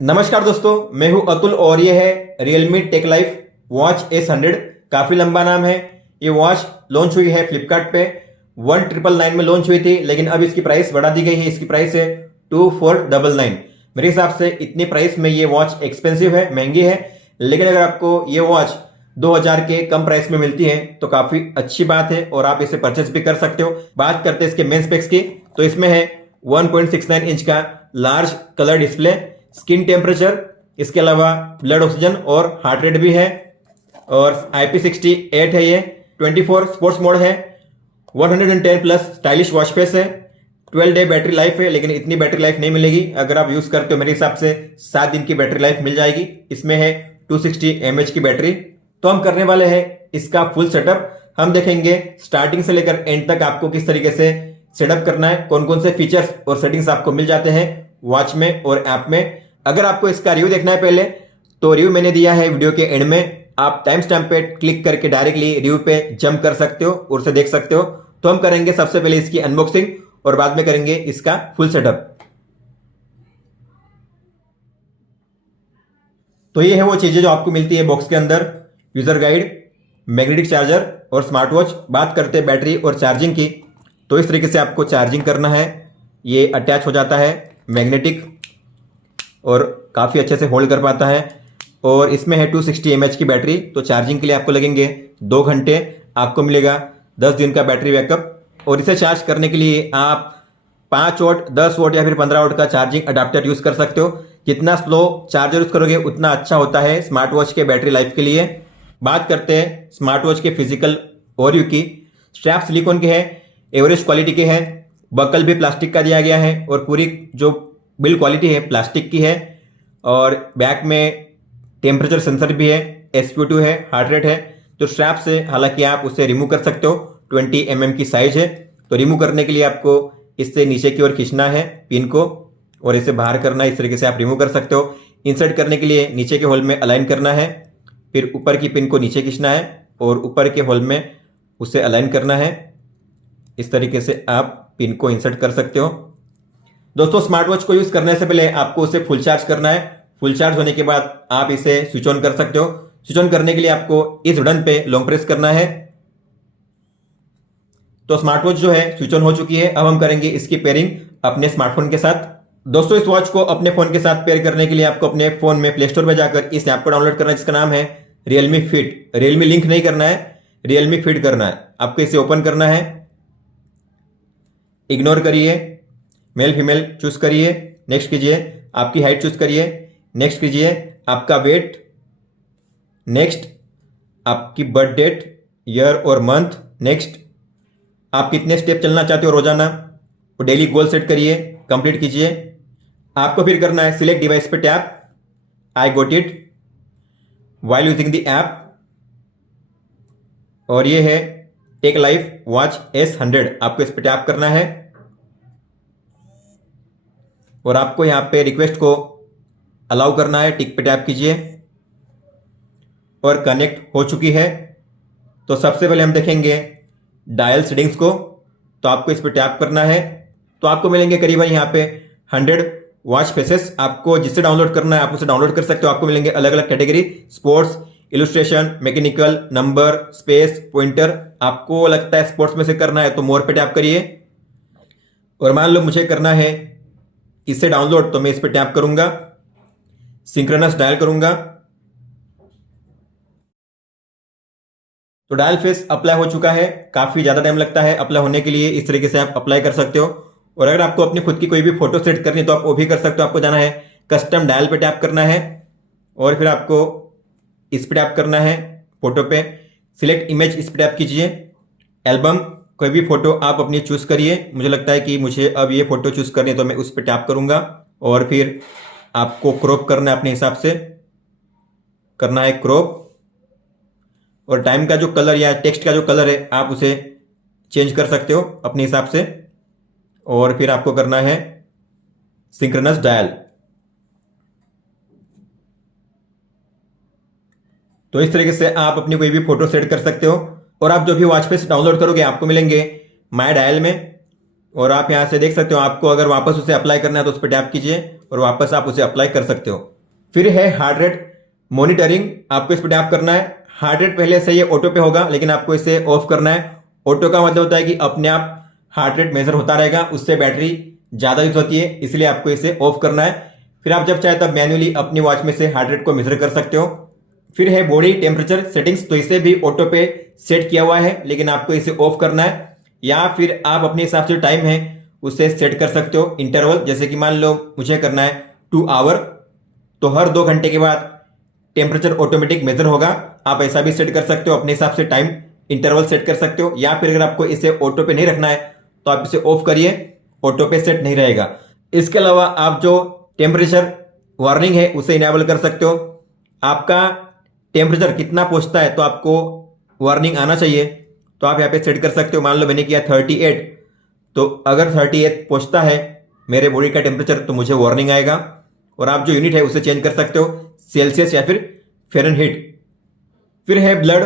नमस्कार दोस्तों, मैं हूं अतुल और ये है Realme take life watch S100। काफ़ी लंबा नाम है। ये वॉच लॉन्च हुई है फ्लिपकार्ट पे 1999 में लॉन्च हुई थी, लेकिन अब इसकी प्राइस बढ़ा दी गई है। इसकी प्राइस है 2499। मेरे हिसाब से इतनी प्राइस में ये वॉच एक्सपेंसिव है, महंगी है। लेकिन अगर आपको ये वॉच 2000 के कम प्राइस में मिलती है तो काफ़ी अच्छी बात है और आप इसे परचेस भी कर सकते हो। बात करते हैं इसके मेन स्पेक्स की, तो इसमें है 1.69 इंच का large colour display, skin temperature, इसके अलावा ब्लड ऑक्सीजन और हार्ट रेट भी है, और IP68 है। ये 24 स्पोर्ट्स मोड है, 110 प्लस स्टाइलिश वॉच फेस है, 12 डे बैटरी लाइफ है। लेकिन इतनी बैटरी लाइफ नहीं मिलेगी। अगर आप यूज करते हो मेरे हिसाब से 7 दिन की बैटरी लाइफ मिल जाएगी। इसमें है 260 mAh की बैटरी। तो हम करने वाले हैं इसका फुल सेटअप। हम देखेंगे स्टार्टिंग से लेकर एंड तक आपको किस तरीके से सेटअप करना है, कौन कौन से फीचर्स और सेटिंग्स आपको मिल जाते हैं वॉच में और ऐप में। अगर आपको इसका रिव्यू देखना है पहले, तो रिव्यू मैंने दिया है वीडियो के एंड में। आप टाइम स्टैम्प पे क्लिक करके डायरेक्टली रिव्यू पे जंप कर सकते हो और उसे देख सकते हो। तो हम करेंगे सबसे पहले इसकी अनबॉक्सिंग और बाद में करेंगे इसका फुल सेटअप। तो ये है वो चीजें जो आपको मिलती है बॉक्स के अंदर: यूजर गाइड, मैग्नेटिक चार्जर और स्मार्ट वॉच। बात करते हैं बैटरी और चार्जिंग की, तो इस तरीके से आपको चार्जिंग करना है। ये अटैच हो जाता है मैग्नेटिक और काफ़ी अच्छे से होल्ड कर पाता है। और इसमें है 260 mAh की बैटरी। तो चार्जिंग के लिए आपको लगेंगे 2 घंटे। आपको मिलेगा 10 दिन का बैटरी बैकअप। और इसे चार्ज करने के लिए आप 5 वॉट, 10 वॉट या फिर 15 वॉट का चार्जिंग अडाप्टर यूज़ कर सकते हो। जितना स्लो चार्जर यूज़ करोगे उतना अच्छा होता है स्मार्ट वॉच के बैटरी लाइफ के लिए। बात करते हैं स्मार्ट वॉच के फिजिकल ओवरव्यू की। स्ट्रैप सिलिकॉन के है, एवरेज क्वालिटी के है, बकल भी प्लास्टिक का दिया गया है और पूरी जो बिल्ड क्वालिटी है प्लास्टिक की है। और बैक में टेम्परेचर सेंसर भी है, SpO2 है, हार्ट रेट है। तो स्ट्रैप से हालांकि आप उसे रिमूव कर सकते हो। 20 mm की साइज है। तो रिमूव करने के लिए आपको इससे नीचे की ओर खींचना है पिन को और इसे बाहर करना है। इस तरीके से आप रिमूव कर सकते हो। इंसर्ट करने के लिए नीचे के होल में अलाइन करना है, फिर ऊपर की पिन को नीचे खींचना है और ऊपर के होल में उसे अलाइन करना है। इस तरीके से आप पिन को इंसर्ट कर सकते हो। दोस्तों, स्मार्ट वॉच को यूज करने से पहले आपको उसे फुल चार्ज करना है। फुल चार्ज होने के बाद आप इसे स्विच ऑन कर सकते हो। स्विच ऑन करने के लिए आपको इस बटन पे लॉन्ग प्रेस करना है। तो स्मार्ट वॉच जो है स्विच ऑन हो चुकी है। अब हम करेंगे इसकी पेयरिंग अपने स्मार्टफोन के साथ। दोस्तों, इस वॉच को अपने फोन के साथ पेयर करने के लिए आपको अपने फोन में प्ले स्टोर में जाकर इस ऐप को डाउनलोड करना है जिसका नाम है Realme Fit। Realme लिंक नहीं करना है, Realme Fit करना है। आपको इसे ओपन करना है, इग्नोर करिए, मेल फीमेल चूज करिए, नेक्स्ट कीजिए, आपकी हाइट चूज करिए, नेक्स्ट कीजिए, आपका वेट, नेक्स्ट, आपकी बर्थ डेट, ईयर और मंथ, नेक्स्ट, आप कितने स्टेप चलना चाहते हो रोजाना, वो डेली गोल सेट करिए, कंप्लीट कीजिए। आपको फिर करना है सिलेक्ट डिवाइस पे tap, I got it while using the app. और ये है टेक लाइफ वॉच S100। आपको इस पे टैप करना है और आपको यहां पे रिक्वेस्ट को अलाउ करना है। टिक पे टैप कीजिए और कनेक्ट हो चुकी है। तो सबसे पहले हम देखेंगे डायल सेटिंग्स को। तो आपको इस पे टैप करना है। तो आपको मिलेंगे करीबन यहाँ पे 100 वॉच फेसेस। आपको जिससे डाउनलोड करना है आप उसे डाउनलोड कर सकते हो। आपको मिलेंगे अलग अलग category: sports, illustration, mechanical, number, space, pointer. आपको लगता है स्पोर्ट्स में से करना है तो मोर पे टैप करिए। और मान लो मुझे करना है इससे डाउनलोड, तो मैं इस पे टैप करूंगा, सिंक्रोनस डायल करूंगा। तो डायल फेस अप्लाई हो चुका है। काफी ज्यादा टाइम लगता है अप्लाई होने के लिए। इस तरीके से आप अप्लाई कर सकते हो। और अगर आपको अपनी खुद की कोई भी फोटो सेट करनी है तो आप वो भी कर सकते हो। आपको जाना है कस्टम डायल पे टैप करना है और फिर आपको इस पे टैप करना है फोटो पे, सिलेक्ट इमेज इस पे टैप कीजिए, एल्बम, कोई भी फोटो आप अपनी चूज करिए। मुझे लगता है कि मुझे अब ये फोटो चूज करनी है तो मैं उस पर टैप करूंगा। और फिर आपको क्रॉप करना है, अपने हिसाब से करना है क्रॉप। और टाइम का जो कलर या टेक्स्ट का जो कलर है आप उसे चेंज कर सकते हो अपने हिसाब से। और फिर आपको करना है सिंक्रोनस डायल। तो इस तरीके से आप अपनी कोई भी फोटो सेट कर सकते हो। और आप जो भी वॉच फेस डाउनलोड करोगे आपको मिलेंगे माय डायल में। और आप यहां से देख सकते हो, आपको अगर वापस उसे अप्लाई करना है तो उस पर टैप कीजिए और वापस आप उसे अप्लाई कर सकते हो। फिर है हार्ट रेट मॉनिटरिंग, आपको इस पर टैप करना है। हार्ट रेट पहले से ये ऑटो पे होगा, लेकिन आपको इसे ऑफ करना है। ऑटो का मतलब होता है कि अपने आप हार्ट रेट मेजर होता रहेगा, उससे बैटरी ज़्यादा यूज होती है, इसलिए आपको इसे ऑफ करना है। फिर आप जब चाहे तब मैन्युअली अपनी वॉच में से हार्ट रेट को मेजर कर सकते हो। फिर है बॉडी टेम्परेचर सेटिंग्स, तो इसे भी ऑटो पे सेट किया हुआ है, लेकिन आपको इसे ऑफ करना है। या फिर आप अपने हिसाब से टाइम है उसे सेट कर सकते हो इंटरवल, जैसे कि मान लो मुझे करना है 2 आवर, तो हर 2 घंटे के बाद टेम्परेचर ऑटोमेटिक मेजर होगा। आप ऐसा भी सेट कर सकते हो, अपने हिसाब से टाइम इंटरवल सेट कर सकते हो। या फिर अगर आपको इसे ऑटो पे नहीं रखना है तो आप इसे ऑफ करिए, ऑटो पे सेट नहीं रहेगा। इसके अलावा आप जो टेम्परेचर वार्निंग है उसे इनेबल कर सकते हो। आपका टेम्परेचर कितना पहुंचता है तो आपको वार्निंग आना चाहिए, तो आप यहाँ पे सेट कर सकते हो। मान लो मैंने किया 38, तो अगर 38 पहुंचता है मेरे बॉडी का टेम्परेचर तो मुझे वार्निंग आएगा। और आप जो यूनिट है उसे चेंज कर सकते हो, सेल्सियस या फिर फ़ारेनहीट। फिर है ब्लड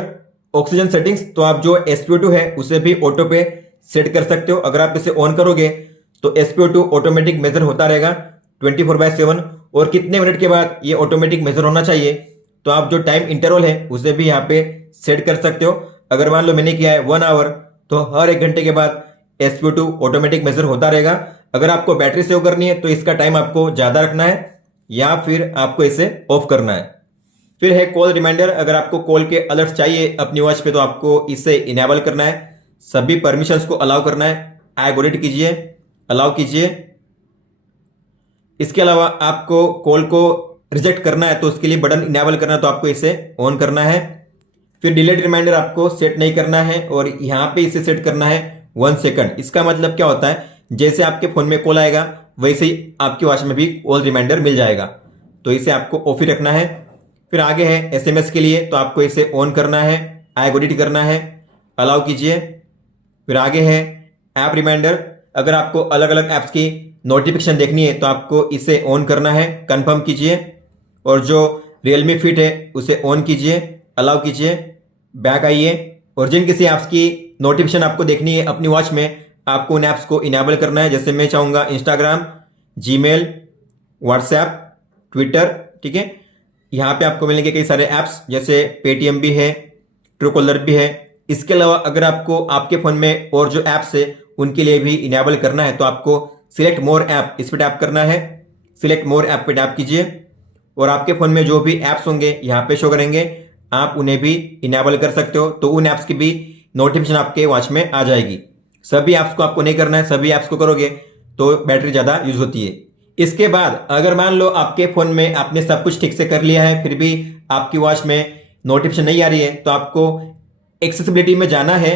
ऑक्सीजन सेटिंग्स, तो आप जो SpO2 है उसे भी ऑटो पे सेट कर सकते हो। अगर आप इसे ऑन करोगे तो SpO2 ऑटोमेटिक मेजर होता रहेगा 24/7, और कितने मिनट के बाद ये ऑटोमेटिक मेजर होना चाहिए तो आप जो टाइम इंटरवल है उसे भी यहाँ पे सेट कर सकते हो। अगर मान लो मैंने किया है 1 आवर, तो हर 1 घंटे के बाद SpO2 ऑटोमेटिक मेजर होता रहेगा। अगर आपको बैटरी सेव करनी है तो इसका टाइम आपको ज़्यादा रखना है, या फिर आपको इसे ऑफ करना है। फिर है कॉल रिमाइंडर, अगर आपको कॉल के अलर्ट चाहिए अपनी वॉच पे तो आपको इसे इनेबल करना है, सभी परमिशंस को अलाउ करना है। आई गॉट इट कीजिए, अलाउ कीजिए। इसके अलावा आपको कॉल को रिजेक्ट करना है तो उसके लिए बटन इनेबल करना है, तो आपको इसे ऑन करना है। फिर डिलेट रिमाइंडर आपको सेट नहीं करना है, और यहाँ पे इसे सेट करना है 1 सेकंड। इसका मतलब क्या होता है, जैसे आपके फोन में कॉल आएगा वैसे ही आपकी वॉच में भी कॉल रिमाइंडर मिल जाएगा, तो इसे आपको ऑफ ही रखना है। फिर आगे है SMS के लिए, तो आपको इसे ऑन करना है, आई गॉट इट करना है, अलाउ कीजिए। फिर आगे है ऐप रिमाइंडर, अगर आपको अलग अलग ऐप्स की नोटिफिकेशन देखनी है तो आपको इसे ऑन करना है, कंफर्म कीजिए। और जो Realme Fit है उसे ऑन कीजिए, अलाउ कीजिए, बैक आइए। और जिन किसी ऐप्स की नोटिफिकेशन आपको देखनी है अपनी वॉच में, आपको उन ऐप्स को इनेबल करना है। जैसे मैं चाहूँगा इंस्टाग्राम, जीमेल, व्हाट्सएप, ट्विटर, ठीक है। यहाँ पे आपको मिलेंगे कई सारे ऐप्स, जैसे पेटीएम भी है, ट्रूकॉलर भी है। इसके अलावा अगर आपको आपके फ़ोन में और जो ऐप्स है उनके लिए भी इनेबल करना है तो आपको सिलेक्ट मोर ऐप, इस पर टैप करना है। सिलेक्ट मोर ऐप पे टैप कीजिए, और आपके फ़ोन में जो भी ऐप्स होंगे यहाँ पे शो करेंगे, आप उन्हें भी इनेबल कर सकते हो, तो उन ऐप्स की भी नोटिफिकेशन आपके वॉच में आ जाएगी। सभी ऐप्स को आपको नहीं करना है, सभी ऐप्स को करोगे तो बैटरी ज़्यादा यूज होती है। इसके बाद अगर मान लो आपके फ़ोन में आपने सब कुछ ठीक से कर लिया है, फिर भी आपकी वॉच में नोटिफिकेशन नहीं आ रही है, तो आपको एक्सेसिबिलिटी में जाना है,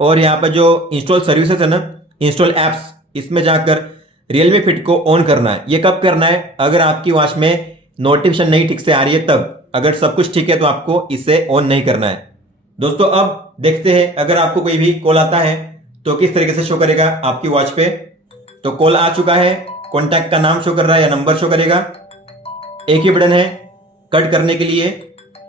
और यहाँ पर जो इंस्टॉल सर्विसेज है ना, इंस्टॉल ऐप्स, इसमें जाकर Realme Fit को ऑन करना है। ये कब करना है, अगर आपकी वॉच में नोटिफिकेशन नहीं ठीक से आ रही है तब। अगर सब कुछ ठीक है तो आपको इसे ऑन नहीं करना है। दोस्तों अब देखते हैं, अगर आपको कोई भी कॉल आता है तो किस तरीके से शो करेगा आपकी वॉच पे। तो कॉल आ चुका है, कॉन्टैक्ट का नाम शो कर रहा है या नंबर शो करेगा। एक ही बटन है कट करने के लिए।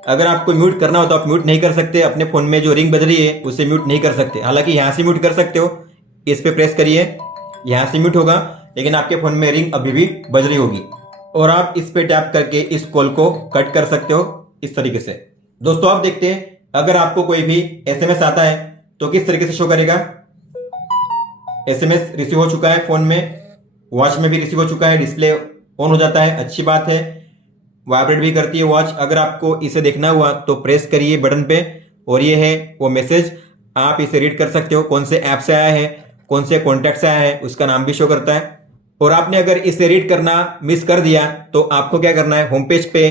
अगर आपको म्यूट करना हो तो आप म्यूट नहीं कर सकते, अपने फोन में जो रिंग बज रही है उसे म्यूट नहीं कर सकते। हालांकि यहाँ से म्यूट कर सकते हो, इस पे प्रेस करिए, यहाँ से म्यूट होगा, लेकिन आपके फोन में रिंग अभी भी बज रही होगी। और आप इस पे टैप करके इस कॉल को कट कर सकते हो इस तरीके से। दोस्तों आप देखते हैं, अगर आपको कोई भी SMS आता है तो किस तरीके से शो करेगा। SMS रिसीव हो चुका है फोन में, वॉच में भी रिसीव हो चुका है, डिस्प्ले ऑन हो जाता है, अच्छी बात है। वाइब्रेट भी करती है वॉच। अगर आपको इसे देखना हुआ तो प्रेस करिए बटन पे, और ये है वो मैसेज, आप इसे रीड कर सकते हो, कौन से ऐप से आया है, कौन से कॉन्टैक्ट से आया है, उसका नाम भी शो करता है। और आपने अगर इसे रीड करना मिस कर दिया तो आपको क्या करना है, होम पेज पे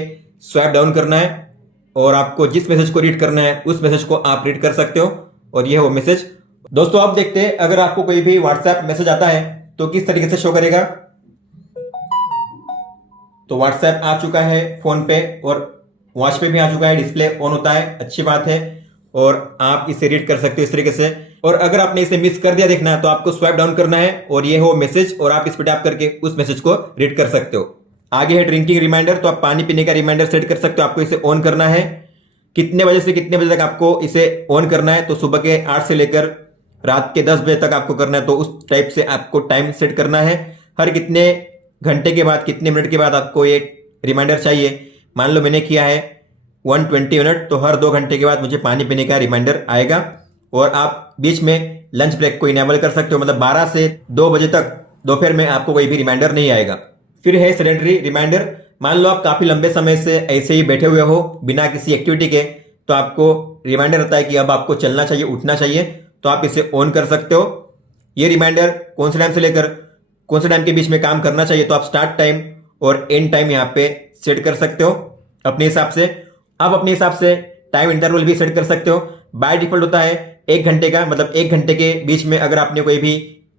स्वाइप डाउन करना है, और आपको जिस मैसेज को रीड करना है उस मैसेज को आप रीड कर सकते हो, और ये है वो मैसेज। दोस्तों आप देखते हैं, अगर आपको कोई भी व्हाट्सएप मैसेज आता है तो किस तरीके से शो करेगा। तो व्हाट्सएप आ चुका है फोन पे, और वॉच पे भी आ चुका है, डिस्प्ले ऑन होता है, अच्छी बात है। और आप इसे रीड कर सकते हो इस तरीके से। और अगर आपने इसे मिस कर दिया देखना तो आपको स्वाइप डाउन करना है, और ये हो मैसेज, और आप इस पर टैप करके उस मैसेज को रीड कर सकते हो। आगे है ड्रिंकिंग रिमाइंडर, तो आप पानी पीने का रिमाइंडर सेट कर सकते हो। आपको इसे ऑन करना है, कितने बजे से कितने बजे तक आपको इसे ऑन करना है, तो सुबह के 8 से लेकर रात के 10 बजे तक आपको करना है, तो उस टाइप से आपको टाइम सेट करना है। हर कितने घंटे के बाद, कितने मिनट के बाद आपको एक रिमाइंडर चाहिए। मान लो मैंने किया है 120 मिनट, तो हर 2 घंटे के बाद मुझे पानी पीने का रिमाइंडर आएगा। और आप बीच में लंच ब्रेक को इनेबल कर सकते हो, मतलब 12 से 2 बजे तक दोपहर में आपको कोई भी रिमाइंडर नहीं आएगा। फिर है सेडेंटरी रिमाइंडर। मान लो आप काफ़ी लंबे समय से ऐसे ही बैठे हुए हो बिना किसी एक्टिविटी के, तो आपको रिमाइंडर रहता है कि अब आपको चलना चाहिए, उठना चाहिए, तो आप इसे ऑन कर सकते हो। ये रिमाइंडर कौन से टाइम से लेकर कौन से टाइम के बीच में काम करना चाहिए, तो आप स्टार्ट टाइम और एंड टाइम यहाँ पे सेट कर सकते हो अपने हिसाब से। आप अपने हिसाब से टाइम इंटरवल भी सेट कर सकते हो। बाय डिफॉल्ट होता है 1 घंटे का, मतलब 1 घंटे के बीच में अगर आपने कोई भी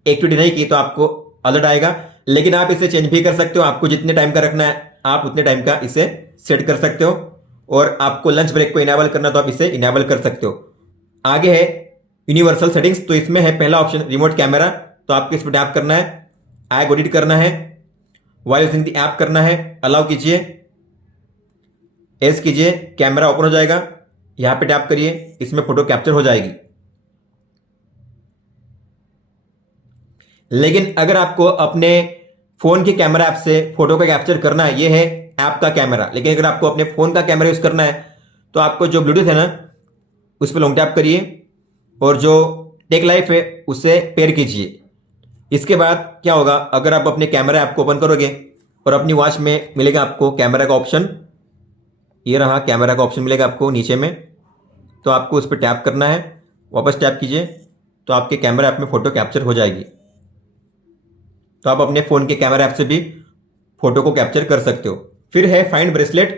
एक्टिविटी नहीं की तो आपको अलर्ट आएगा। लेकिन आप इसे चेंज भी कर सकते हो, आपको जितने टाइम का रखना है आप उतने टाइम का इसे सेट कर सकते हो। और आपको लंच ब्रेक को इनेबल करना तो आप इसे इनेबल कर सकते हो। आगे है यूनिवर्सल सेटिंग्स, तो इसमें है पहला ऑप्शन रिमोट कैमरा, तो आपको इस पर टैप करना है, आई एडिट करना है, वाइल यूजिंग द ऐप करना है, अलाउ कीजिए, एस कीजिए, कैमरा ओपन हो जाएगा। यहां पे टैप करिए, इसमें फोटो कैप्चर हो जाएगी। लेकिन अगर आपको अपने फोन के कैमरा ऐप से फोटो का कैप्चर करना है, ये है ऐप का कैमरा। लेकिन अगर आपको अपने फोन का कैमरा यूज करना है तो आपको जो ब्लूटूथ है ना उस पर लॉन्ग टैप करिए और जो टेक लाइफ है उसे पेयर कीजिए। इसके बाद क्या होगा, अगर आप अपने कैमरा ऐप को ओपन करोगे और अपनी वॉच में मिलेगा आपको कैमरा का ऑप्शन, ये रहा कैमरा का ऑप्शन मिलेगा आपको नीचे में, तो आपको उस पर टैप करना है, वापस टैप कीजिए तो आपके कैमरा ऐप में फ़ोटो कैप्चर हो जाएगी। तो आप अपने फ़ोन के कैमरा ऐप से भी फ़ोटो को कैप्चर कर सकते हो। फिर है फाइंड ब्रेसलेट,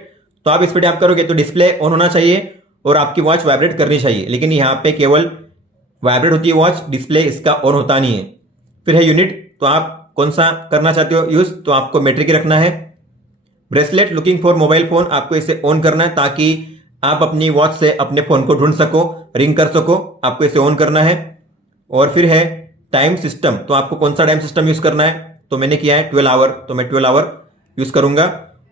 तो आप इस पर टैप करोगे तो डिस्प्ले ऑन होना चाहिए और आपकी वॉच वाइब्रेट करनी चाहिए, लेकिन यहाँ पे केवल वाइब्रेट होती है वॉच, डिस्प्ले इसका ऑन होता नहीं है। फिर है यूनिट, तो आप कौन सा करना चाहते हो यूज़, तो आपको मेट्रिक रखना है। Bracelet looking for mobile phone, आपको इसे ऑन करना है ताकि आप अपनी वॉच से अपने फ़ोन को ढूंढ सको, रिंग कर सको, आपको इसे ऑन करना है। और फिर है टाइम सिस्टम, तो आपको कौन सा टाइम सिस्टम यूज़ करना है, तो मैंने किया है 12 आवर, तो मैं 12 आवर यूज़ करूंगा।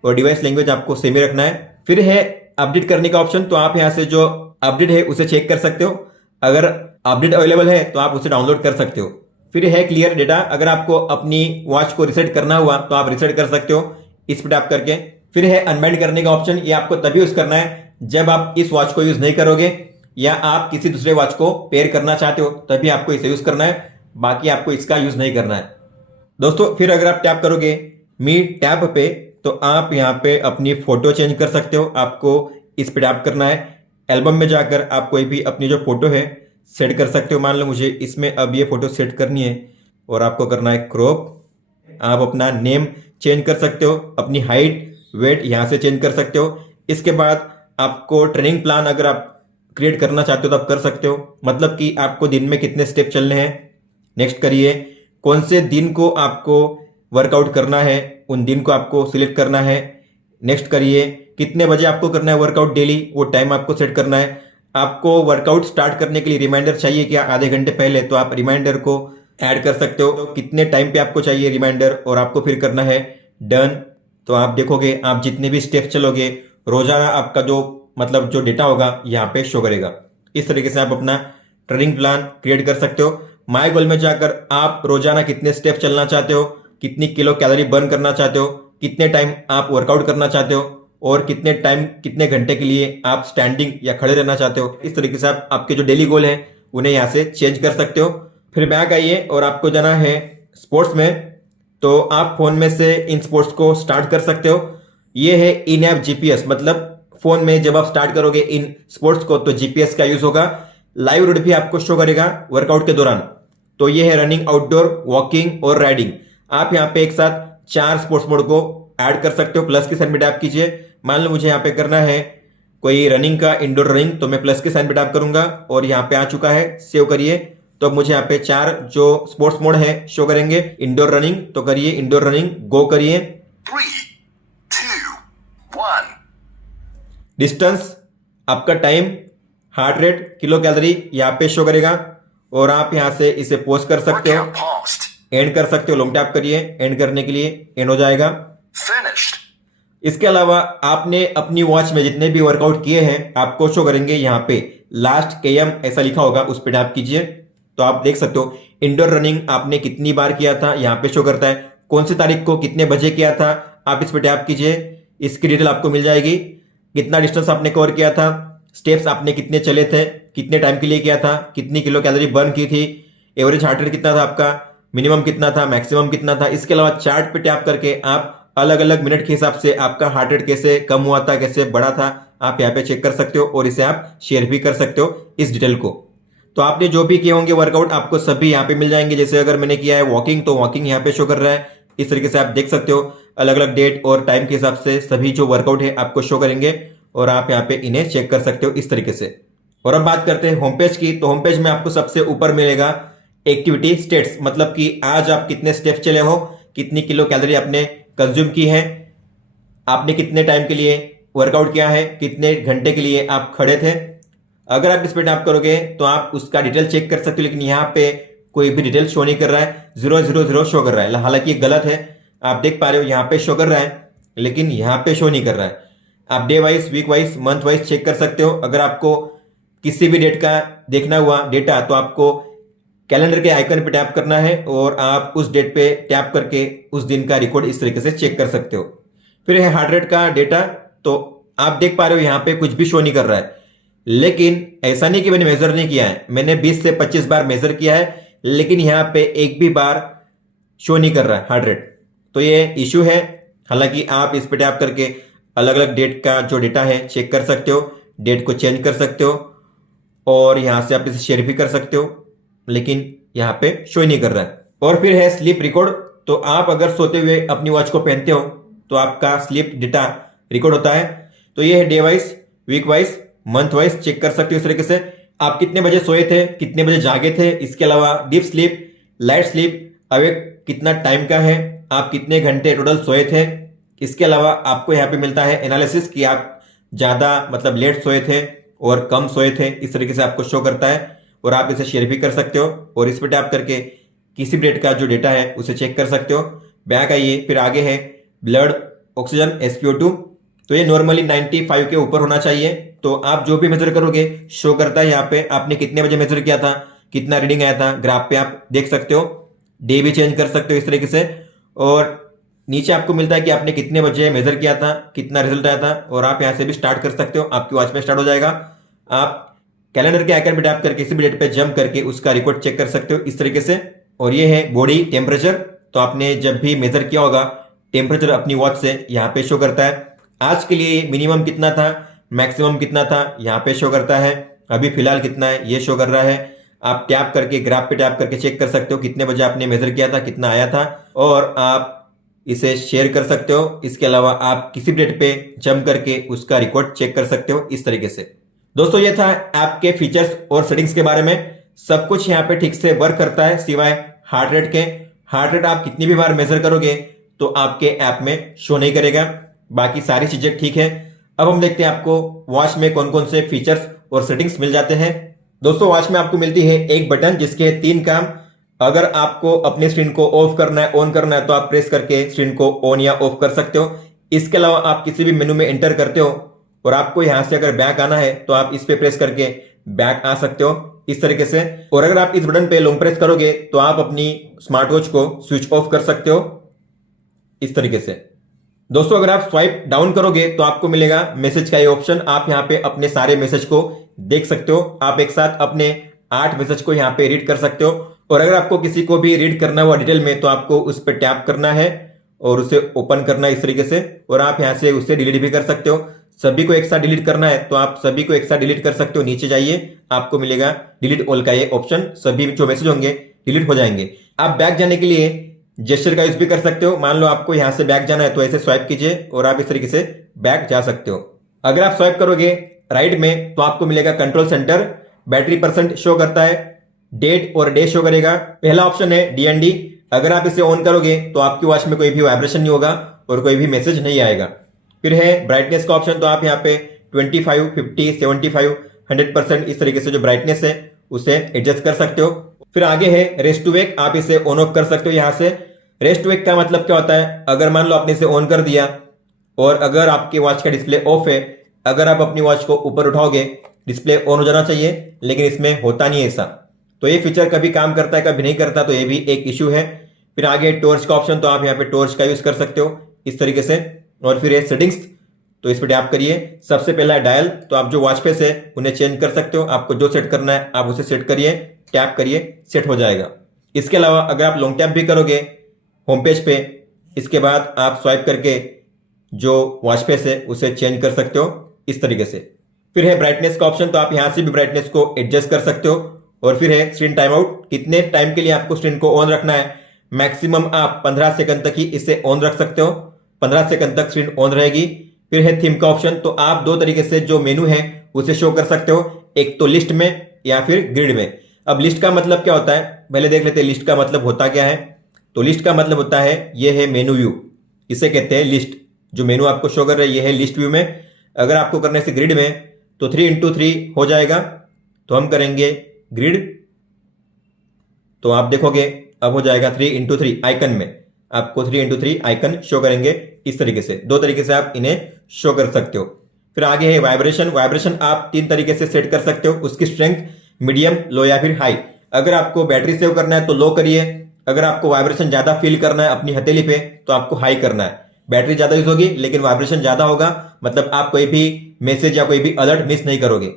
और डिवाइस लैंग्वेज आपको सेम ही रखना है। फिर है अपडेट करने का ऑप्शन, तो आप यहाँ से जो अपडेट है उसे चेक कर सकते हो, अगर अपडेट अवेलेबल है तो आप उसे डाउनलोड कर सकते हो। फिर है क्लियर डेटा, अगर आपको अपनी वॉच को रिसेट करना हुआ तो आप रिसेट कर सकते हो इस पर टैप करके। फिर है अनबाइंड करने का ऑप्शन, ये आपको तभी यूज करना है जब आप इस वॉच को यूज नहीं करोगे या आप किसी दूसरे वॉच को पेयर करना चाहते हो, तभी आपको इसे यूज करना है, बाकी आपको इसका यूज नहीं करना है दोस्तों। फिर अगर आप टैप करोगे मी टैप पे तो आप यहाँ पे अपनी फोटो चेंज कर सकते हो, आपको इस पे टैप करना है। एल्बम में जाकर आप कोई भी अपनी जो फोटो है सेट कर सकते हो। मान लो मुझे इसमें अब ये फोटो सेट करनी है और आपको करना है क्रॉप। आप अपना नेम चेंज कर सकते हो, अपनी हाइट वेट यहाँ से चेंज कर सकते हो। इसके बाद आपको ट्रेनिंग प्लान अगर आप क्रिएट करना चाहते हो तो आप कर सकते हो, मतलब कि आपको दिन में कितने स्टेप चलने हैं। नेक्स्ट करिए, कौन से दिन को आपको वर्कआउट करना है उन दिन को आपको सिलेक्ट करना है। नेक्स्ट करिए, कितने बजे आपको करना है वर्कआउट डेली, वो टाइम आपको सेट करना है। आपको वर्कआउट स्टार्ट करने के लिए रिमाइंडर चाहिए क्या आधे घंटे पहले, तो आप रिमाइंडर को ऐड कर सकते हो, तो कितने टाइम पे आपको चाहिए रिमाइंडर, और आपको फिर करना है डन। तो आप देखोगे आप जितने भी स्टेप चलोगे रोजाना आपका जो मतलब जो डेटा होगा यहाँ पे शो करेगा। इस तरीके से आप अपना ट्रेनिंग प्लान क्रिएट कर सकते हो। माई गोल में जाकर आप रोजाना कितने स्टेप चलना चाहते हो, कितनी किलो कैलोरी बर्न करना चाहते हो, कितने टाइम आप वर्कआउट करना चाहते हो और कितने टाइम कितने घंटे के लिए आप स्टैंडिंग या खड़े रहना चाहते हो। इस तरीके से आप आपके जो डेली गोल है उन्हें यहाँ से चेंज कर सकते हो। फिर बैक आइए और आपको जाना है स्पोर्ट्स में, तो आप फोन में से इन स्पोर्ट्स को स्टार्ट कर सकते हो। ये है इन ऐप जीपीएस, मतलब फोन में जब आप स्टार्ट करोगे इन स्पोर्ट्स को तो जीपीएस का यूज होगा। लाइव रूट भी आपको शो करेगा वर्कआउट के दौरान। तो ये है रनिंग, आउटडोर, वॉकिंग और राइडिंग। आप यहाँ पे एक साथ 4 स्पोर्ट्स मोड को ऐड कर सकते हो। प्लस के साइन पे टैप कीजिए। मान लो मुझे यहाँ पे करना है कोई रनिंग का, इंडोर रनिंग, तो मैं प्लस के साइन पे टैप करूंगा और यहाँ पे आ चुका है, सेव करिए। तो अब मुझे यहाँ पे 4 जो स्पोर्ट्स मोड है शो करेंगे। इंडोर रनिंग, तो करिए इंडोर रनिंग, गो करिए। 3, 2, 1. डिस्टेंस, आपका time, heart rate, kilo calorie यहाँ पे शो करेगा और आप यहाँ से इसे पॉज कर सकते हो, Workout paused. एंड कर सकते हो। लॉन्ग टैप करिए, एंड करने के लिए एंड हो जाएगा। Finished. इसके अलावा आपने अपनी वॉच में जितने भी वर्कआउट किए हैं आपको शो करेंगे। यहाँ पे लास्ट केएम ऐसा लिखा होगा, उस पर टैप कीजिए तो आप देख सकते हो इंडोर रनिंग आपने कितनी बार किया था, यहाँ पे शो करता है। कौन सी तारीख को कितने बजे किया था, आप इस पर टैप कीजिए, इसकी डिटेल आपको मिल जाएगी। कितना डिस्टेंस आपने कवर किया था, स्टेप्स आपने कितने चले थे, कितने टाइम के लिए किया था, कितनी किलो कैलोरी बर्न की थी, एवरेज हार्ट रेट कितना था आपका, मिनिमम कितना था, मैक्सिमम कितना था। इसके अलावा चार्ट पे टैप करके आप अलग अलग मिनट के हिसाब से आपका हार्ट रेट कैसे कम हुआ था, कैसे बढ़ा था, आप यहाँ पे चेक कर सकते हो और इसे आप शेयर भी कर सकते हो इस डिटेल को। तो आपने जो भी किए होंगे वर्कआउट आपको सभी यहाँ पे मिल जाएंगे। जैसे अगर मैंने किया है वॉकिंग तो वॉकिंग यहाँ पे शो कर रहा है। इस तरीके से आप देख सकते हो अलग अलग डेट और टाइम के हिसाब से सभी जो वर्कआउट है आपको शो करेंगे और आप यहाँ पे इन्हें चेक कर सकते हो इस तरीके से। और अब बात करते हैं होम पेज की। तो होम पेज में आपको सबसे ऊपर मिलेगा एक्टिविटी स्टेट्स, मतलब कि आज आप कितने स्टेप्स चले हो, कितनी किलो कैलोरी आपने कंज्यूम की है, आपने कितने टाइम के लिए वर्कआउट किया है, कितने घंटे के लिए आप खड़े थे। अगर आप इस पर टैप करोगे तो आप उसका डिटेल चेक कर सकते हो, लेकिन यहाँ पे कोई भी डिटेल शो नहीं कर रहा है, 000 शो कर रहा है। हालांकि ये गलत है, आप देख पा रहे हो यहाँ पे शो कर रहा है लेकिन यहाँ पे शो नहीं कर रहा है। आप day wise, week wise, month wise check कर सकते हो। अगर आपको किसी भी डेट का देखना हुआ डेटा तो आपको कैलेंडर के आइकन पे टैप करना है और आप उस डेट पे टैप करके उस दिन का रिकॉर्ड इस तरीके से चेक कर सकते हो। फिर है हार्ट रेट का डेटा। तो आप देख पा रहे हो यहाँ पे कुछ भी शो नहीं कर रहा है, लेकिन ऐसा नहीं कि मैंने मेजर नहीं किया है, मैंने 20 से 25 बार मेजर किया है लेकिन यहाँ पे एक भी बार शो नहीं कर रहा है हार्ट रेट। तो ये इश्यू है। हालांकि आप इस पे टैप करके अलग अलग डेट का जो डेटा है चेक कर सकते हो, डेट को चेंज कर सकते हो और यहाँ से आप इसे शेयर भी कर सकते हो, लेकिन यहाँ पे शो ही नहीं कर रहा है। और फिर है स्लीप रिकॉर्ड। तो आप अगर सोते हुए अपनी वॉच को पहनते हो तो आपका स्लीप डेटा रिकॉर्ड होता है। तो ये है day wise, week wise, month wise check कर सकते हो इस तरीके से। आप कितने बजे सोए थे, कितने बजे जागे थे, इसके अलावा deep sleep, light sleep, awake कितना टाइम का है, आप कितने घंटे टोटल सोए थे। इसके अलावा आपको यहाँ पे मिलता है एनालिसिस कि आप ज्यादा मतलब लेट सोए थे और कम सोए थे, इस तरीके से आपको शो करता है और आप इसे शेयर भी कर सकते हो और इस पर टैप करके किसी भी डेट का जो डेटा है उसे चेक कर सकते हो। बैक आइए, फिर आगे है ब्लड ऑक्सीजन SpO2। तो ये नॉर्मली 95 के ऊपर होना चाहिए। तो आप जो भी मेजर करोगे शो करता है यहाँ पे आपने कितने बजे मेजर किया था, कितना रीडिंग आया था, ग्राफ पे आप देख सकते हो। डे भी चेंज कर सकते हो इस तरीके से और नीचे आपको मिलता है कि आपने कितने बजे मेजर किया था, कितना रिजल्ट आया था और आप यहाँ से भी स्टार्ट कर सकते हो, आपकी वॉच में स्टार्ट हो जाएगा। आप कैलेंडर के आइकन पे टैप करके किसी भी डेट पे जंप करके उसका रिकॉर्ड चेक कर सकते हो इस तरीके से। और ये है बॉडी टेम्परेचर। तो आपने जब भी मेजर किया होगा टेम्परेचर अपनी वॉच से यहाँ पे शो करता है। आज के लिए मिनिमम कितना था, मैक्सिमम कितना था, यहाँ पे शो करता है। अभी फिलहाल कितना है ये शो कर रहा है। आप टैप करके ग्राफ पे टैप करके चेक कर सकते हो कितने बजे आपने मेजर किया था, कितना आया था और आप इसे शेयर कर सकते हो। इसके अलावा आप किसी भी डेट पे जंप करके उसका रिकॉर्ड चेक कर सकते हो इस तरीके से। दोस्तों ये था ऐप के फीचर्स और सेटिंग्स के बारे में। सब कुछ यहाँ पे ठीक से वर्क करता है सिवाय हार्ट रेट के। हार्ट रेट आप कितनी भी बार मेजर करोगे तो आपके ऐप में शो नहीं करेगा, बाकी सारी चीजें ठीक है। अब हम देखते हैं आपको वॉच में कौन कौन से फीचर्स और सेटिंग्स मिल जाते हैं। दोस्तों वॉच में आपको मिलती है एक बटन जिसके 3 काम। अगर आपको अपनी स्क्रीन को ऑफ करना है, ऑन करना है तो आप प्रेस करके स्क्रीन को ऑन या ऑफ कर सकते हो। इसके अलावा आप किसी भी मेनू में एंटर करते हो और आपको यहां से अगर बैक आना है तो आप इस पे प्रेस करके बैक आ सकते हो इस तरीके से। और अगर आप इस बटन पे लॉन्ग प्रेस करोगे तो आप अपनी स्मार्ट वॉच को स्विच ऑफ कर सकते हो इस तरीके से। दोस्तों अगर आप स्वाइप डाउन करोगे तो आपको मिलेगा मैसेज का ये ऑप्शन। आप यहाँ पे अपने सारे मैसेज को देख सकते हो। आप एक साथ अपने 8 मैसेज को यहाँ पे रीड कर सकते हो। और अगर आपको किसी को भी रीड करना हुआ डिटेल में तो आपको उस पर टैप करना है और उसे ओपन करना है इस तरीके से और आप यहाँ से उसे डिलीट भी कर सकते हो। सभी को एक साथ डिलीट करना है तो आप सभी को एक साथ डिलीट कर सकते हो। नीचे जाइए, आपको मिलेगा डिलीट ऑल का ये ऑप्शन, सभी जो मैसेज होंगे डिलीट हो जाएंगे। आप बैक जाने के लिए जेस्चर का यूज भी कर सकते हो। मान लो आपको यहां से बैक जाना है तो ऐसे स्वाइप कीजिए और आप इस तरीके से बैक जा सकते हो। अगर आप स्वाइप करोगे राइट में तो आपको मिलेगा कंट्रोल सेंटर, बैटरी % शो करता है, डेट और डे शो करेगा। पहला ऑप्शन है DND। अगर आप इसे ऑन करोगे तो आपकी वॉच में कोई भी वाइब्रेशन नहीं होगा और कोई भी मैसेज नहीं आएगा। फिर है ब्राइटनेस का ऑप्शन। तो आप यहाँ पे 25, 50, 75, 100% इस तरीके से जो ब्राइटनेस है उसे एडजस्ट कर सकते हो। फिर आगे है रेस्ट टू वेक। आप इसे ऑन ऑफ कर सकते हो यहाँ से। रेस्ट टू वेक का मतलब क्या होता है, अगर मान लो आपने इसे ऑन कर दिया और अगर आपकी वॉच का डिस्प्ले ऑफ है, अगर आप अपनी वॉच को ऊपर उठाओगे डिस्प्ले ऑन हो जाना चाहिए, लेकिन इसमें होता नहीं है ऐसा। तो ये फीचर कभी काम करता है कभी नहीं करता, तो ये भी एक इश्यू है। फिर आगे टॉर्च का ऑप्शन, तो आप यहाँ पे टॉर्च का यूज कर सकते हो इस तरीके से। और फिर ये सेटिंग्स, तो इस पर टैप करिए। सबसे पहला डायल, तो आप जो वॉच फेस है उन्हें चेंज कर सकते हो। आपको जो सेट करना है आप उसे सेट करिए, टैप करिए, सेट हो जाएगा। इसके अलावा अगर आप लॉन्ग टैप भी करोगे होम पेज पे, इसके बाद आप स्वाइप करके जो वॉच फेस है उसे चेंज कर सकते हो इस तरीके से। फिर है ब्राइटनेस का ऑप्शन, तो आप यहां से भी ब्राइटनेस को एडजस्ट कर सकते हो। और फिर है स्क्रीन टाइम आउट, कितने टाइम के लिए आपको स्क्रीन को ऑन रखना है। मैक्सिमम आप 15 सेकंड तक ही इसे ऑन रख सकते हो, 15 सेकंड तक स्क्रीन ऑन रहेगी। फिर है थीम का ऑप्शन, तो आप दो तरीके से जो मेनू है उसे शो कर सकते हो, एक तो लिस्ट में या फिर ग्रिड में। अब लिस्ट का मतलब क्या होता है, पहले देख लेते हैं लिस्ट का मतलब होता क्या है। तो लिस्ट का मतलब होता है ये है मेनू व्यू, इसे कहते हैं लिस्ट। जो मेनू आपको शो कर रहा है ये है लिस्ट व्यू में। अगर आपको करने से ग्रिड में, तो 3x3 हो जाएगा। तो हम करेंगे ग्रिड, तो आप देखोगे अब हो जाएगा 3x3 आइकन में। आपको 3x3 आइकन शो करेंगे इस तरीके से। दो तरीके से आप इन्हें शो कर सकते हो। फिर आगे है वाइब्रेशन। वाइब्रेशन आप 3 तरीके से सेट कर सकते हो, उसकी स्ट्रेंथ, मीडियम, लो या फिर हाई। अगर आपको बैटरी सेव करना है तो लो करिए। अगर आपको वाइब्रेशन ज्यादा फील करना है अपनी हथेली पे तो आपको हाई करना है। बैटरी ज्यादा यूज होगी लेकिन वाइब्रेशन ज्यादा होगा, मतलब आप कोई भी मैसेज या कोई भी अलर्ट मिस नहीं करोगे।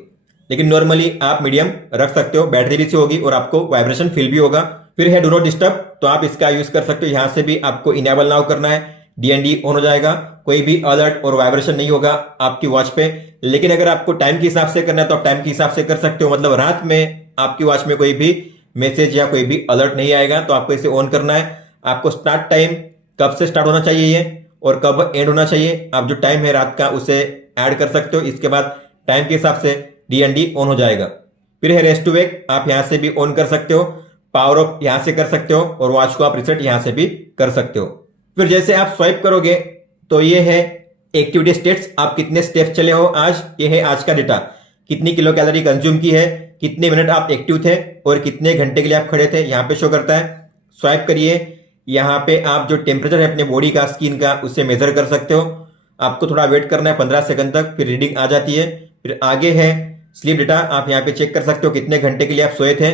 लेकिन नॉर्मली आप मीडियम रख सकते हो, बैटरी भी सेव होगी और आपको वाइब्रेशन फील भी होगा। फिर है डू नॉट डिस्टर्ब, तो आप इसका यूज कर सकते हो। यहां से भी आपको इनेबल नाउ करना है, डीएनडी ऑन हो जाएगा, कोई भी अलर्ट और वाइब्रेशन नहीं होगा आपकी वॉच पे। लेकिन अगर आपको टाइम के हिसाब से करना है तो आप टाइम के हिसाब से कर सकते हो, मतलब रात में आपकी वॉच में कोई भी मैसेज या कोई भी अलर्ट नहीं आएगा, तो आपको इसे ऑन करना है। आपको स्टार्ट टाइम कब से स्टार्ट होना चाहिए ये और कब एंड होना चाहिए, आप जो टाइम है रात का उसे ऐड कर सकते हो। इसके बाद टाइम के हिसाब से डीएनडी ऑन हो जाएगा। फिर है रेस्ट टू वेक, आप यहां से भी ऑन कर सकते हो, पावर ऑफ यहां से कर सकते हो और वॉच को आप रिसेट यहां से भी कर सकते हो। फिर जैसे आप स्वाइप करोगे तो ये है एक्टिविटी स्टेट्स, आप कितने स्टेप्स चले हो आज, ये है आज का डेटा, कितनी किलो कैलोरी कंज्यूम की है, कितने मिनट आप एक्टिव थे और कितने घंटे के लिए आप खड़े थे, यहाँ पे शो करता है। स्वाइप करिए, यहाँ पे आप जो टेम्परेचर है अपने बॉडी का, स्किन का, उसे मेजर कर सकते हो। आपको थोड़ा वेट करना है 15 सेकंड तक, फिर रीडिंग आ जाती है। फिर आगे है स्लीप डेटा, आप यहाँ पे चेक कर सकते हो कितने घंटे के लिए आप सोए थे,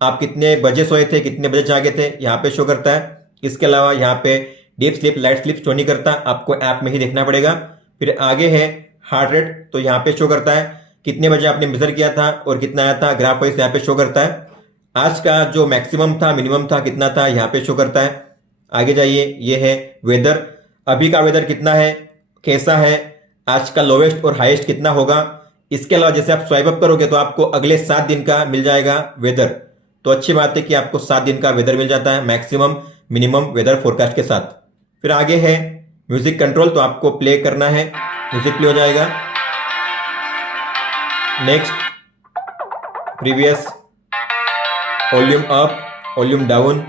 आप कितने बजे सोए थे, कितने बजे जागे थे, यहाँ पे शो करता है। इसके अलावा यहाँ पे deep sleep, light sleep show नहीं करता, आपको ऐप में ही देखना पड़ेगा। फिर आगे है हार्ट रेट, तो यहाँ पे शो करता है कितने बजे आपने मेजर किया था और कितना आया था, ग्राफ वाइज यहाँ पे शो करता है। आज का जो मैक्सिमम था, मिनिमम था, कितना था, यहाँ पे शो करता है। आगे जाइए, ये है वेदर, अभी का वेदर कितना है, कैसा है, आज का लोवेस्ट और हाईएस्ट कितना होगा। इसके अलावा जैसे आप स्वाइप अप करोगे तो आपको अगले 7 दिन का मिल जाएगा वेदर। तो अच्छी बात है कि आपको 7 दिन का वेदर मिल जाता है मैक्सिमम मिनिमम वेदर फोरकास्ट के साथ। फिर आगे है म्यूजिक कंट्रोल, तो आपको प्ले करना है, म्यूजिक प्ले हो जाएगा। Next, previous, volume up, volume down,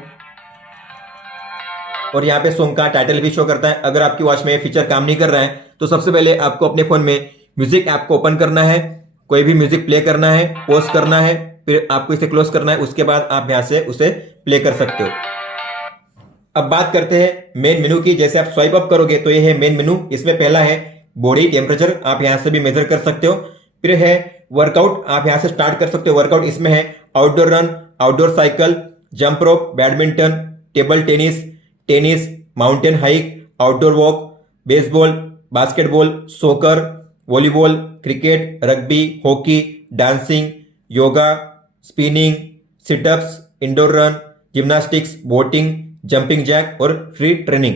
और यहाँ पे सॉन्ग का टाइटल भी शो करता है। अगर आपकी वॉच में ये फीचर काम नहीं कर रहा है तो सबसे पहले आपको अपने फोन में म्यूजिक ऐप को ओपन करना है, कोई भी म्यूजिक प्ले करना है, पॉज करना है, फिर आपको इसे क्लोज करना है, उसके बाद आप यहां से उसे प्ले कर सकते हो। अब बात करते हैं मेन मेनू की। जैसे आप स्वाइप अप करोगे तो ये है मेन मेनू, इसमें पहला है बॉडी टेम्परेचर, आप यहां से भी मेजर कर सकते हो। फिर है वर्कआउट, आप यहां से स्टार्ट कर सकते हो वर्कआउट। इसमें है outdoor run, outdoor cycle, jump rope, badminton, table tennis, tennis, mountain hike, outdoor walk, baseball, basketball, soccer, volleyball, cricket, rugby, hockey, dancing, yoga, spinning, situps, indoor run, gymnastics, boating, jumping jack और free training.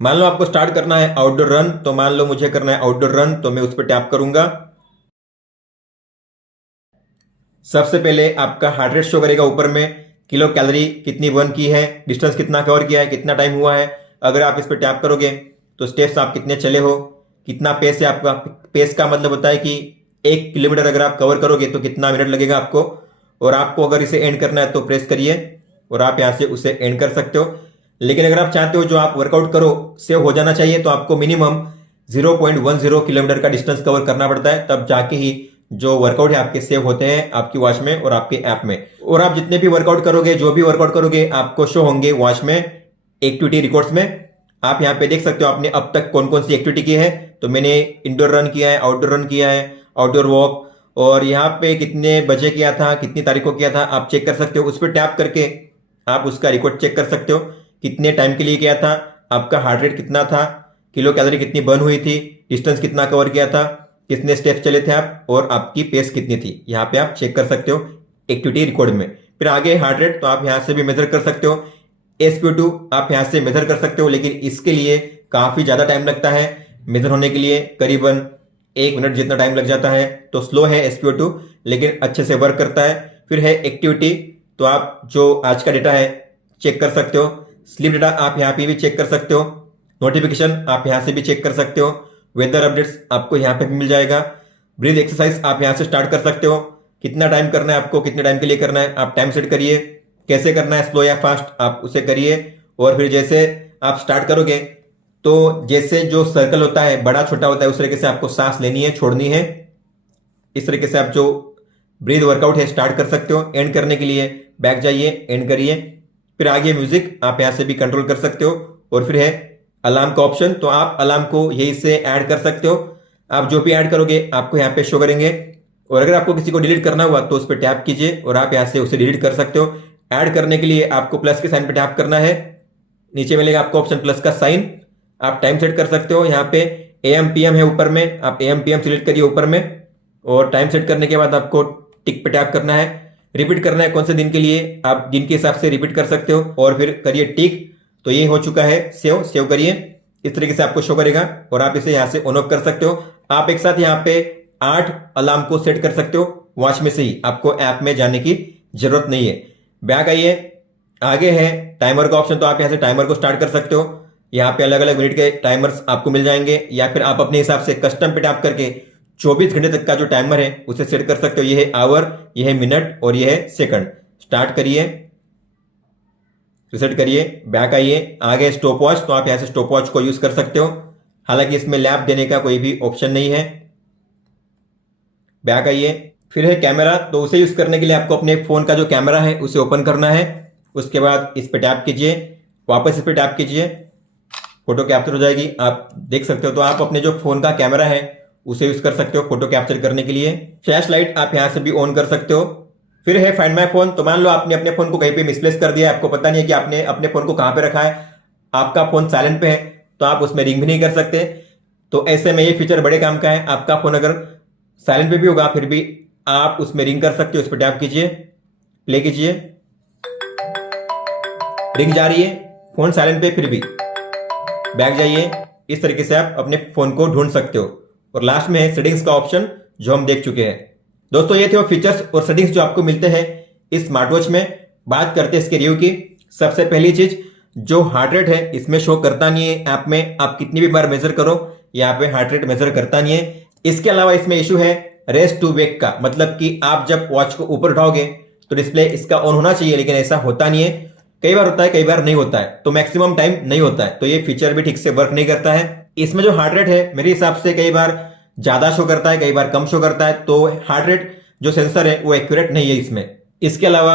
मान लो आपको start करना है outdoor run, तो मान लो मुझे करना है आउटडोर रन, तो मैं उस पर टैप करूंगा। सबसे पहले आपका हार्ट रेट शो करेगा ऊपर में, किलो कैलोरी कितनी बर्न की है, डिस्टेंस कितना कवर किया है, कितना टाइम हुआ है। अगर आप इस पर टैप करोगे तो स्टेप्स आप कितने चले हो, कितना पेस है आपका। पेस का मतलब होता है कि 1 किलोमीटर अगर आप कवर करोगे तो कितना मिनट लगेगा आपको। और आपको अगर इसे एंड करना है तो प्रेस करिए और आप यहाँ से उसे एंड कर सकते हो। लेकिन अगर आप चाहते हो जो आप वर्कआउट करो सेव हो जाना चाहिए, तो आपको मिनिमम 0.10 किलोमीटर का डिस्टेंस कवर करना पड़ता है, तब जाके ही जो वर्कआउट है आपके सेव होते हैं आपकी वॉच में और आपके ऐप में। और आप जितने भी वर्कआउट करोगे, जो भी वर्कआउट करोगे, आपको शो होंगे वॉच में एक्टिविटी रिकॉर्ड्स में। आप यहाँ पे देख सकते हो आपने अब तक कौन कौन सी एक्टिविटी की है। तो मैंने इंडोर रन किया है, आउटडोर रन किया है, आउटडोर वॉक, और यहाँ पे कितने बजे किया था, कितनी तारीख को किया था, आप चेक कर सकते हो। उस पर टैप करके आप उसका रिकॉर्ड चेक कर सकते हो कितने टाइम के लिए किया था, आपका हार्ट रेट कितना था, किलो कैलोरी कितनी बर्न हुई थी, डिस्टेंस कितना कवर किया था, कितने स्टेप्स चले थे आप, और आपकी पेस कितनी थी। यहाँ पे आप चेक कर सकते हो एक्टिविटी रिकॉर्ड में। फिर आगे हार्ट रेट, तो आप यहाँ से भी मेजर कर सकते हो। SpO2 आप यहाँ से मेजर कर सकते हो, लेकिन इसके लिए काफ़ी ज़्यादा टाइम लगता है मेजर होने के लिए, करीबन 1 मिनट जितना टाइम लग जाता है। तो स्लो है SpO2, लेकिन अच्छे से वर्क करता है। फिर है एक्टिविटी, तो आप जो आज का डेटा है चेक कर सकते हो। स्लीप डेटा आप यहाँ पे भी चेक कर सकते हो। नोटिफिकेशन आप यहाँ से भी चेक कर सकते हो। वेदर अपडेट्स आपको यहाँ पे भी मिल जाएगा। ब्रीथ एक्सरसाइज आप यहाँ से स्टार्ट कर सकते हो। कितना टाइम करना है आपको, कितने टाइम के लिए करना है, आप टाइम सेट करिए। कैसे करना है, स्लो या फास्ट, आप उसे करिए। और फिर जैसे आप स्टार्ट करोगे तो जैसे जो सर्कल होता है बड़ा छोटा होता है, उस तरीके से आपको सांस लेनी है, छोड़नी है। इस तरीके से आप जो ब्रीथ वर्कआउट है स्टार्ट कर सकते हो। एंड करने के लिए बैक जाइए, एंड करिए। फिर आगे म्यूजिक आप यहाँ से भी कंट्रोल कर सकते हो। और फिर है अलार्म का ऑप्शन, तो आप अलार्म को यही से ऐड कर सकते हो। आप जो भी ऐड करोगे आपको यहाँ पे शो करेंगे। और अगर आपको किसी को डिलीट करना हुआ तो उस पर टैप कीजिए और आप यहाँ से उसे डिलीट कर सकते हो। ऐड करने के लिए आपको प्लस के साइन पे टैप करना है। नीचे मिलेगा आपको ऑप्शन प्लस का साइन। आप टाइम सेट कर सकते हो। यहाँ पे AM PM है ऊपर में, आप AM PM सिलेक्ट करिए ऊपर में। और टाइम सेट करने के बाद आपको टिक पे टैप करना है। रिपीट करना है कौन से दिन के लिए, आप दिन के हिसाब से रिपीट कर सकते हो। और फिर करिए टिक। तो ये हो चुका है सेव करिए। इस तरीके से आपको शो करेगा और आप इसे यहाँ से ऑन ऑफ कर सकते हो। आप एक साथ यहाँ पे 8 अलार्म को सेट कर सकते हो वॉच में से ही, आपको ऐप में जाने की जरूरत नहीं है। बैक आइए, आगे है टाइमर का ऑप्शन, तो आप यहाँ से टाइमर को स्टार्ट कर सकते हो। यहाँ पे अलग अलग मिनट के टाइमर्स आपको मिल जाएंगे, या फिर आप अपने हिसाब से कस्टम पे टैप करके 24 घंटे तक का जो टाइमर है उसे सेट कर सकते हो। ये है आवर, ये है मिनट और ये है सेकंड। स्टार्ट करिए, रिसेट करिए, बैक आइए। आगे स्टॉप वॉच, तो आप यहाँ से स्टॉप वॉच को यूज कर सकते हो। हालांकि इसमें लैप देने का कोई भी ऑप्शन नहीं है। बैक आइए। फिर है कैमरा, तो उसे यूज करने के लिए आपको अपने फोन का जो कैमरा है उसे ओपन करना है। उसके बाद इस पे टैप कीजिए, वापस इस पे टैप कीजिए, फोटो कैप्चर हो जाएगी, आप देख सकते हो। तो आप अपने जो फोन का कैमरा है उसे यूज कर सकते हो फोटो कैप्चर करने के लिए। फ्लैश लाइट आप यहाँ से भी ऑन कर सकते हो। फिर है फाइंड माय फोन, तो मान लो आपने अपने फोन को कहीं पे मिसप्लेस कर दिया है, आपको पता नहीं है कि आपने अपने फोन को कहाँ पे रखा है, आपका फोन साइलेंट पे है, तो आप उसमें रिंग भी नहीं कर सकते। तो ऐसे में ये फीचर बड़े काम का है। आपका फोन अगर साइलेंट पे भी होगा फिर भी आप उसमें रिंग कर सकते हो। उस पर टैप कीजिए, प्ले कीजिए, रिंग जा रही है, फोन साइलेंट पे फिर भी। बैक जाइए। इस तरीके से आप अपने फोन को ढूंढ सकते हो। और लास्ट में है सेटिंग्स का ऑप्शन, जो हम देख चुके हैं। दोस्तों ये थे वो फीचर्स और सेटिंग्स जो आपको मिलते हैं इस स्मार्ट वॉच में। बात करते हैं इसके रिव्यू की। सबसे पहली चीज, जो हार्ट रेट है इसमें शो करता नहीं है ऐप में। आप कितनी भी बार मेजर करो यहाँ पे हार्ट रेट मेजर करता नहीं है। इसके अलावा इसमें इशू है रेस्ट टू वेक का, मतलब कि आप जब वॉच को ऊपर उठाओगे तो डिस्प्ले इसका ऑन होना चाहिए, लेकिन ऐसा होता नहीं है। कई बार होता है, कई बार नहीं होता है, तो मैक्सिमम टाइम नहीं होता है। तो ये फीचर भी ठीक से वर्क नहीं करता है। इसमें जो हार्ट रेट है मेरे हिसाब से कई बार ज्यादा शो करता है, कई बार कम शो करता है। तो हार्ट रेट जो सेंसर है वो एक्यूरेट नहीं है इसमें। इसके अलावा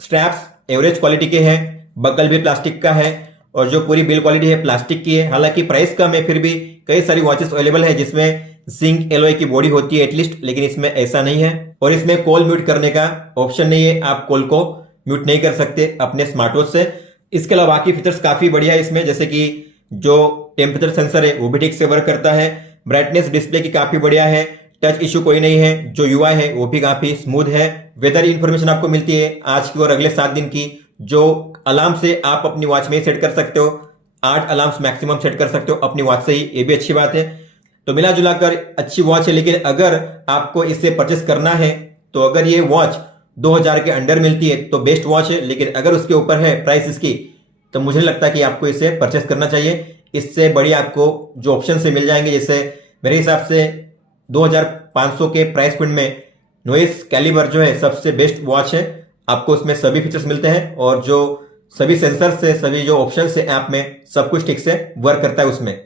स्ट्रैप्स एवरेज क्वालिटी के हैं, बकल भी प्लास्टिक का है और जो पूरी बिल्ड क्वालिटी है प्लास्टिक की है। हालांकि प्राइस कम है, फिर भी कई सारी वॉचेस अवेलेबल है जिसमें जिंक एलॉय की बॉडी होती है एटलीस्ट, लेकिन इसमें ऐसा नहीं है। और इसमें कॉल म्यूट करने का ऑप्शन नहीं है, आप कॉल को म्यूट नहीं कर सकते अपने स्मार्ट वॉच से। इसके अलावा बाकी फीचर्स काफी बढ़िया है इसमें, जैसे कि जो टेम्परेचर सेंसर है वो भी ठीक से वर्क करता है। ब्राइटनेस डिस्प्ले की काफी बढ़िया है, टच इशू कोई नहीं है। जो UI है वो भी काफी स्मूथ है। वेदर इंफॉर्मेशन आपको मिलती है आज की और अगले 7 दिन की, जो अलार्म से आप अपनी वॉच में ही सेट कर सकते हो। 8 अलार्म्स मैक्सिमम सेट कर सकते हो अपनी वॉच से ही, ये भी अच्छी बात है। तो मिला जुला कर अच्छी वॉच है। लेकिन अगर आपको इसे परचेस करना है तो अगर ये वॉच 2000 के अंडर मिलती है तो बेस्ट वॉच है, लेकिन अगर उसके ऊपर है प्राइस इसकी, तो मुझे लगता है कि आपको इसे परचेस करना चाहिए। इससे बढ़िया आपको जो ऑप्शन से मिल जाएंगे, जैसे मेरे हिसाब से 2500 के प्राइस पॉइंट में नोइस कैलिबर जो है सबसे बेस्ट वॉच है। आपको उसमें सभी फीचर्स मिलते हैं और जो सभी सेंसर से, सभी जो ऑप्शन है ऐप में, सब कुछ ठीक से वर्क करता है उसमें।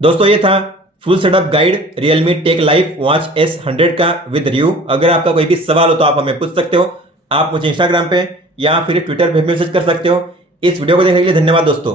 दोस्तों ये था full setup guide Realme Tech Life Watch S100 का विद रिव्यू। अगर आपका कोई भी सवाल हो तो आप हमें पूछ सकते हो। आप मुझे इंस्टाग्राम पे या फिर ट्विटर पे मैसेज कर सकते हो। इस वीडियो को देखने के लिए धन्यवाद दोस्तों।